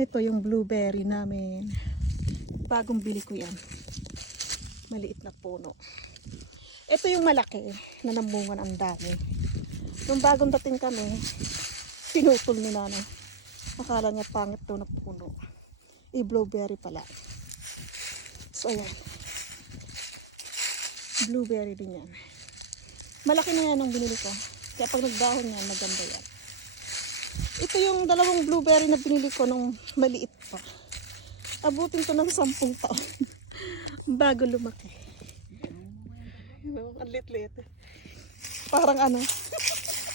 Ito yung blueberry namin. Bagong bili ko yan. Maliit na puno. Ito yung malaki na namungan ang dami. Nung bagong dating kami, pinutol ni nanay. Akala niya pangit daw na puno. Blueberry pala. So ayan. Blueberry din yan. Malaki na yan ang binili ko. Kaya pag nagdahon yan, maganda yan. Ito yung dalawang blueberry na binili ko nung maliit pa. Abutin ko ng 10 taon. Bago lumaki. Ang lit-lit. Parang ano,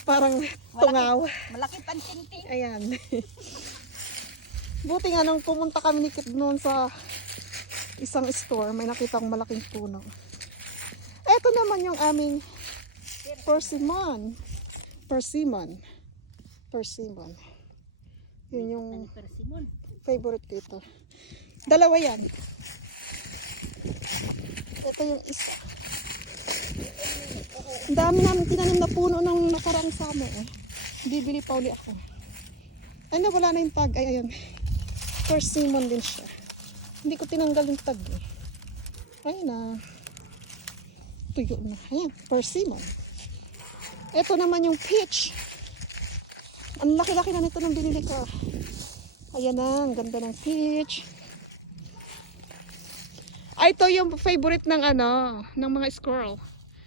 parang tungaw. Malaki panting-ting. Ayan. Buti nga nung pumunta kami ni Kit noon sa isang store, may nakita akong malaking puno. Ito naman yung aming persimmon. Persimmon. Persimmon. Yun yung Persimmon. favorite ko ito. Dalawa yan. Ito yung isa. Ang dami namin tinanim na puno ng nakarang summer eh. Bibili pa uli ako. Ay na, wala na yung tag. Ay, ayan. Persimmon din siya. Hindi ko tinanggal yung tag eh. Ay na. Tuyo na. Ayan, persimmon. Ito naman yung peach. Ang laki-laki na nito nang binili ko. Ayan na, ang ganda ng peach. Ay, ito yung favorite ng ano, ng mga squirrel.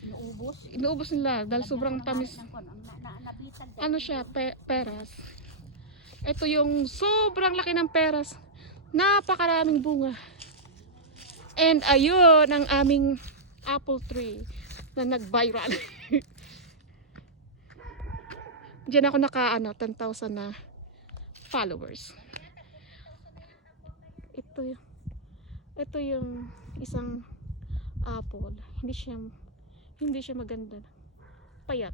Inuubos. Inuubos nila dahil sobrang tamis. Ano siya, peras. Ito yung sobrang laki ng peras. Napakaraming bunga. And ayun ang aming apple tree na nag-viral. Diyan ako naka 10,000 na followers. Ito yung isang apple. Hindi siya maganda. Payat.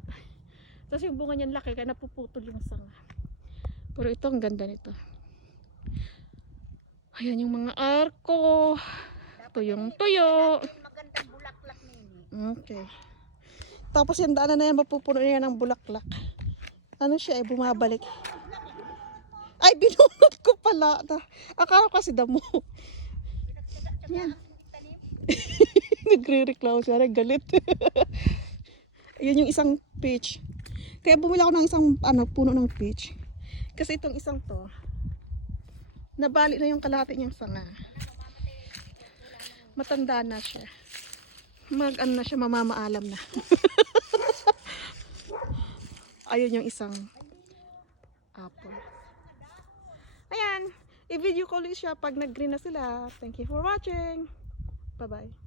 Tapos yung bunga niyan laki kaya napuputol yung sanga. Pero ito ang ganda nito. Ayan yung mga arko. Ito yung tuyo. Magandang bulaklak nini. Okay. Tapos yung daanan na yan, mapupuno niya ng bulaklak. Ano siya bumabalik. Ay, binunot ko pala. Akala ko kasi damo. Yan. Nagre-reklamo siya, galit. Yun yung isang peach. Kaya bumili ako ng isang puno ng peach. Kasi itong isang to, nabali na yung kalahati niyang sanga. Matanda na siya. Na siya, mamamaalam na. Ayun yung isang apple. Ayan. I-video call siya pag nag-green na sila. Thank you for watching. Bye-bye.